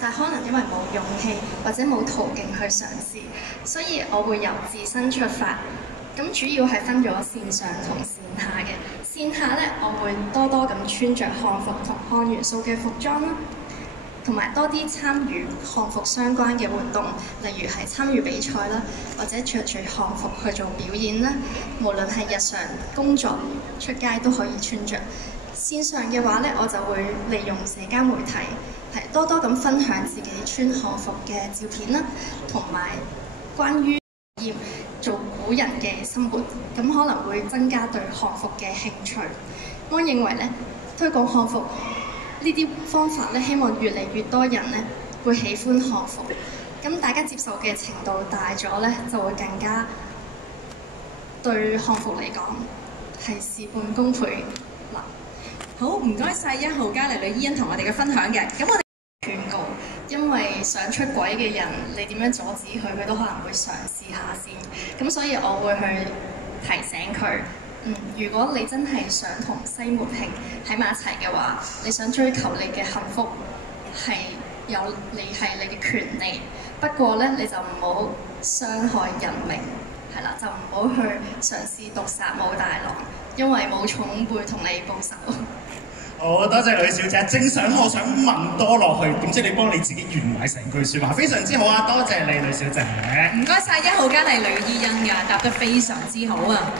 但可能因為冇勇氣或者冇途徑去嘗試，所以我會由自身出發。咁主要係分咗線上同線下嘅。線下咧，我會多多咁穿着漢服同漢元素嘅服裝啦，同埋多啲參與漢服相關嘅活動，例如係參與比賽啦，或者着住漢服去做表演啦。無論係日常工作出街都可以穿着。線上嘅話咧，我就會利用社交媒體係多多咁分享自己穿漢服嘅照片啦，同埋關於做古人嘅生活，咁可能會增加對漢服嘅興趣。我認為咧，推廣漢服呢啲方法咧，希望越嚟越多人咧會喜歡漢服。咁大家接受嘅程度大咗咧，就會更加對漢服嚟講係事半功倍嗱。好，唔該晒1號嘉麗女伊恩同我哋嘅分享嘅。咁我哋勸告，因為想出軌嘅人，你點樣阻止佢，佢都可能會嘗試下先。咁所以我會去提醒佢，如果你真係想同西門慶喺埋一齊嘅話，你想追求你嘅幸福係你嘅權利。不過咧，你就唔好傷害人命，係啦，就唔好去嘗試毒殺武大郎，因為武松會同你報仇。好多謝呂小姐，正想我想問多落去，點知你幫你自己圓埋成句説話，非常之好啊！多謝你，呂小姐。唔該晒1號嘉麗女伊恩㗎，答得非常之好啊！